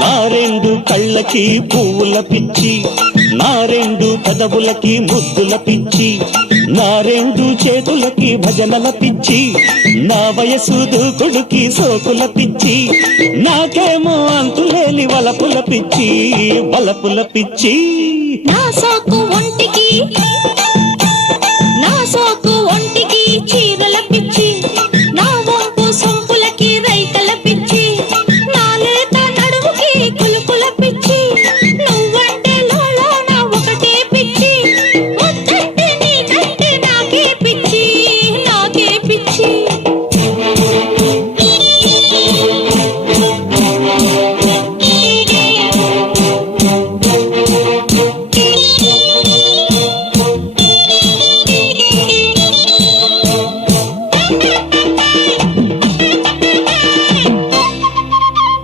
నా రెండు కళ్ళకి పువ్వుల పిచ్చి, నా రెండు పదవులకి ముద్దుల పిచ్చి, నా రెండు చేతులకి భజనల పిచ్చి, నా వయసు దూకుడుకి సోకుల పిచ్చి, నాకేమో అంతులేని వలపుల పిచ్చి, వలపుల పిచ్చి.